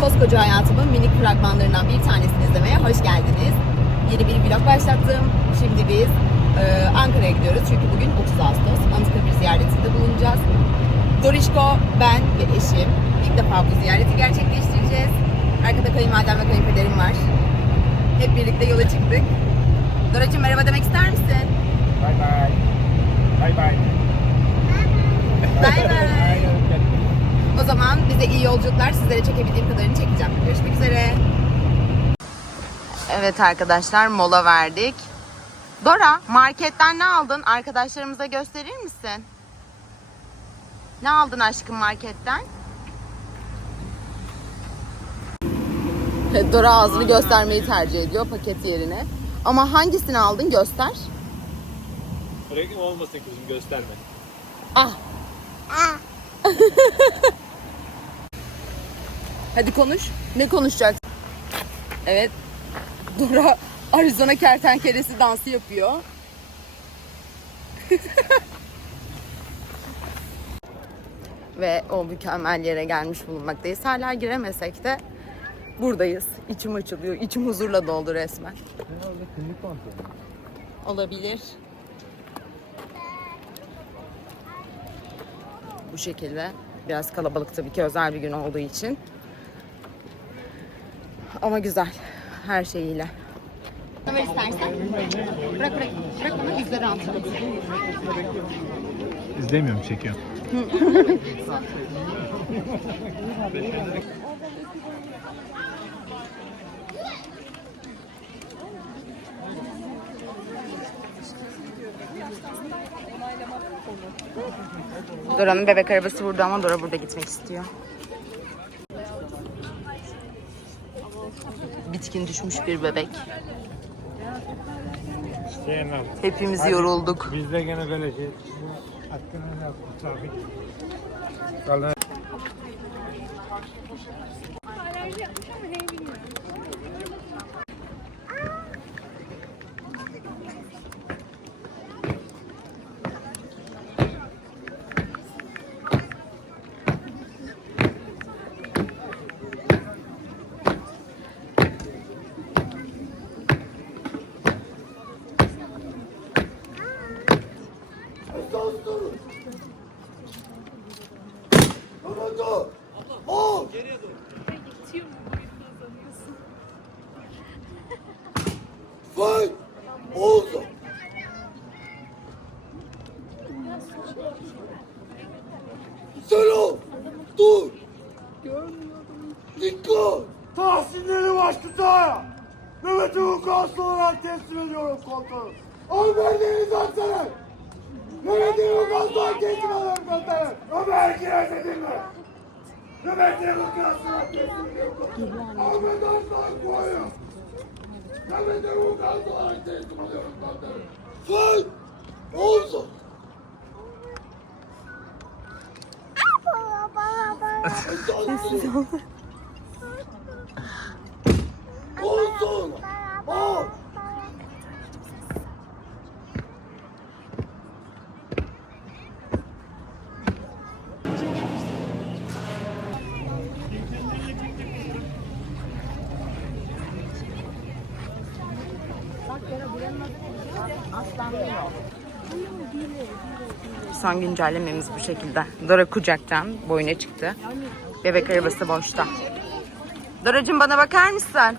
koskoca hayatımın minik fragmanlarından bir tanesini izlemeye hoş geldiniz. Yeni bir vlog başlattım. Şimdi biz e, Ankara'ya gidiyoruz çünkü bugün 30 Ağustos. Anıtkabir ziyaretinde bulunacağız. Dorişko, ben ve eşim ilk defa bu ziyareti gerçekleştireceğiz. Arkada kayınvalidem ve kayınpederim var. Hep birlikte yola çıktık. Doracığım merhaba demek ister misin? Bye bye. Bye bye. Bay bay. O zaman bize iyi yolculuklar. Sizlere çekebildiğim kadarını çekeceğim. Görüşmek üzere. Evet arkadaşlar mola verdik. Dora marketten ne aldın? Arkadaşlarımıza gösterir misin? Ne aldın aşkım marketten? Dora ağzını göstermeyi tercih ediyor paket yerine. Ama hangisini aldın göster. Reklam olmasın kızım gösterme. Ah. Hadi konuş. Ne konuşacaksın? Evet. Dora Arizona kertenkelesi dansı yapıyor. Ve o mükemmel yere gelmiş bulunmaktayız. Hala giremesek de buradayız. İçim açılıyor. İçim huzurla doldu resmen. Olabilir. Bu şekilde. Biraz kalabalık tabii ki özel bir gün olduğu için. Ama güzel. Her şeyiyle. Ne ver istersen? Bırak bırak. Bırak bana yüzleri altı. İzlemiyorum çekiyorum. Dora'nın bebek arabası burada ama Dora burada gitmek istiyor. Bitkin düşmüş bir bebek. Yani. Hepimiz Hadi. yorulduk. Biz de gene böyle şey. Hakkını ne yaptık trafik. Vallahi Vay! Oldu. Selam! Dur! Dikkat! Tahsinleri baş tutaya! Mehmet Ulukas olarak teslim ediyorum komutanım. Al verdiğiniz aslanı! Mehmet Ulukas olarak teslim ediyorum komutanım. Ömer Kiraz edilme! Mehmet Ulukas olarak teslim ediyorum komutanım. Ahmet Arslan koyun! Mehmet Ulukas olarak teslim ediyorum komutanım. Vay! Oldu. Olsun. son güncellememiz bu şekilde. Dora kucaktan boyuna çıktı. Bebek arabası boşta. Doracığım bana bakar mısın?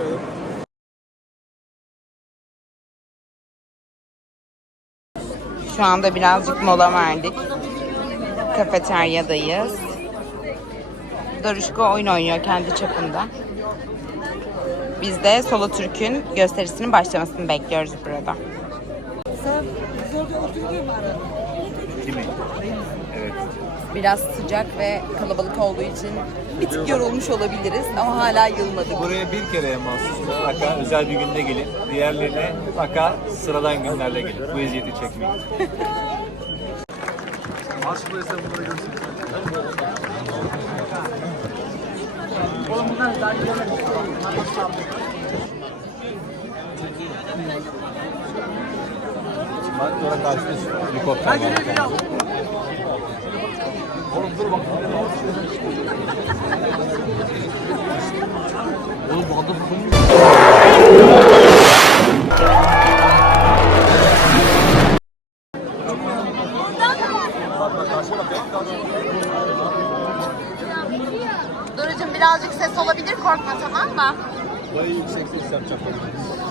Yoğun. Şu anda birazcık mola verdik. Kafeteryadayız. Daruşko oyun oynuyor kendi çapında. Biz de Solo Türk'ün gösterisinin başlamasını bekliyoruz burada. Sen burada oturuyor mu arada? Biraz sıcak ve kalabalık olduğu için bir tık yorulmuş olabiliriz ama hala yılmadık. Buraya bir kereye mahsus mutlaka özel bir günde gelin. Diğerlerine mutlaka sıradan günlerle gelin. Bu eziyeti çekmeyin. Bak sonra karşıda helikopter var. Dorucum birazcık ses olabilir korkma tamam mı? Burayı yüksek ses korkma.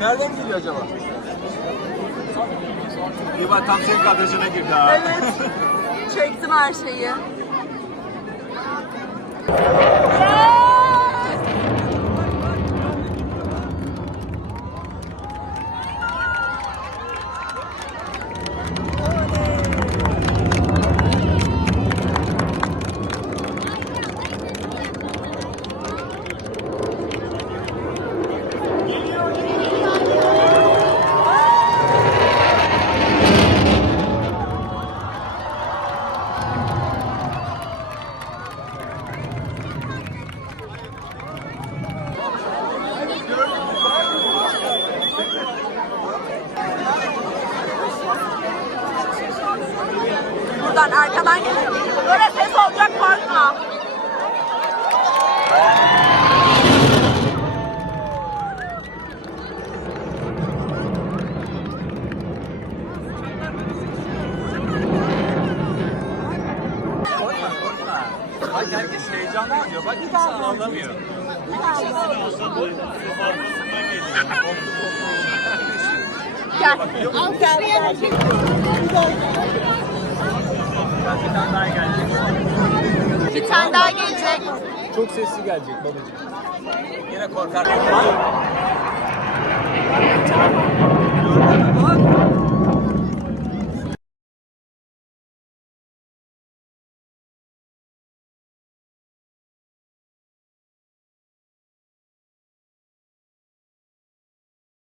Nereden geliyor acaba? Bir bak tam senin kadrajına girdi ha. Evet. Çektim her şeyi. Buradan arkadan geliyor. Dora ses olacak korkma. Bak herkes heyecanlı gidiyor. Bak kimse anlamıyor. Gel. Bir tane daha gelecek. Çok sesli gelecek babacığım. Yine korkar.